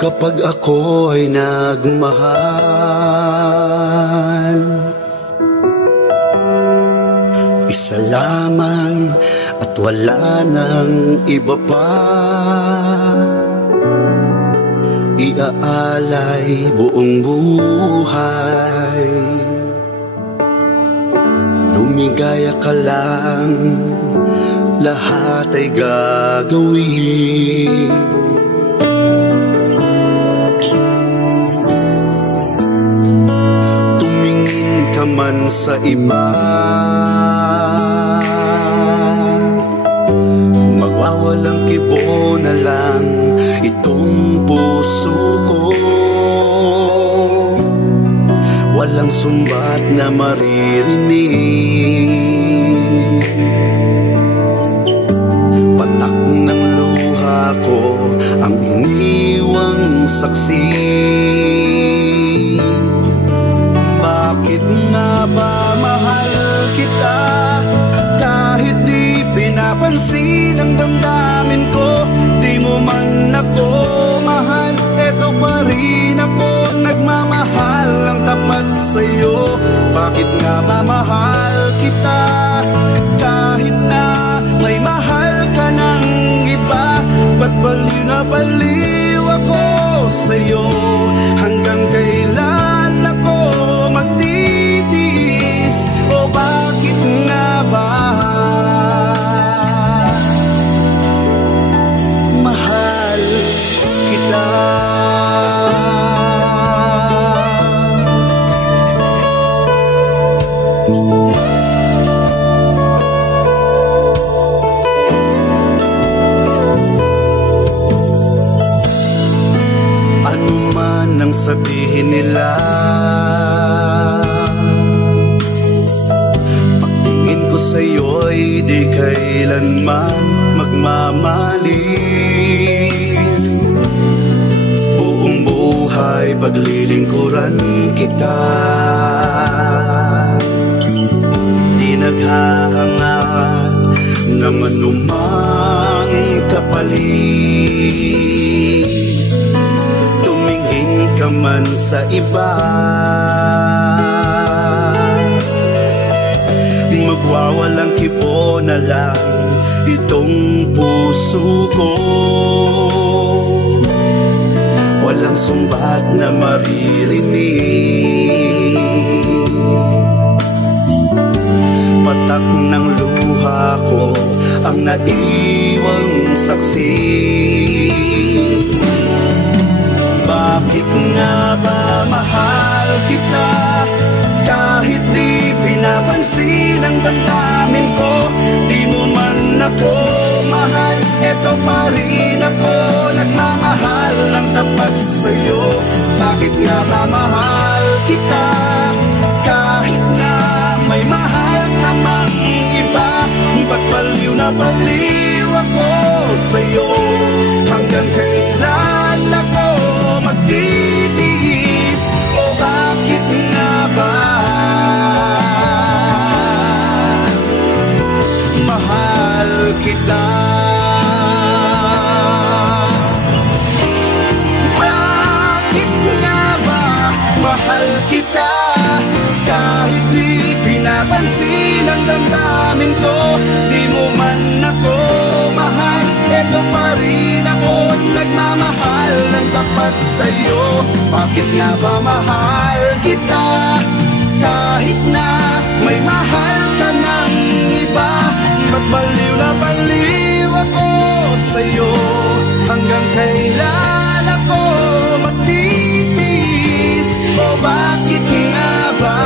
kapag ako ay nagmahal. Isa lamang at wala nang iba pa, iaalay buong buhay. Lumigaya ka lang, lahat ay gagawin. Tumingin ka man sa iba, magwawalang kibo na lang itong puso ko. Walang sumbat na maririnig, patak ng luha ko ang iniwang saksi. Bakit nga ba mahal kita kahit di pinapansin ang damdamin ko? Di mo man ako mahal, eto pa rin ako nagmamahal ang tapat sa'yo. Bakit nga ba mahal kita kahit na may mahal ka ng iba? Ba't baliw na baliw ako sa'yo? Hanggang kailan ako magtitiis? O bakit nga ba mahal kita? Ano man ang sabihin nila, pagtingin ko sa'yo'y di kailanman magmamaling. Buong buhay paglilingkuran kita, di naghahangad na manumang kapalit. Tumingin ka man sa iba, magwawalang kibo na lang itong puso ko. Walang sumbat na maririnig, patak ng luha ko ang naiwang saksi. Bakit nga ba mahal kita kahit di pinapansin ang damdamin ko? Di mo man ako mahal, eto pa rin ako nagmamahal ng tapat sa'yo. Bakit nga ba mahal kita kahit na may mahal ka mang iba? Ba't baliw na baliw ako sa'yo? Hanggang kailan ako magtitiis? O bakit nga ba mahal kita? Bakit nga ba mahal kita kahit di pinapansin ang damdamin ko? Di mo man ako mahal, eto pa rin ako nagmamahal ng tapat sa'yo. Bakit nga ba mahal kita kahit na may mahal ka ng iba? Ba't baliw na baliw ako sa'yo? Hanggang kailan ako magtitiis? O bakit nga ba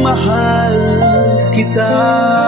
mahal kita?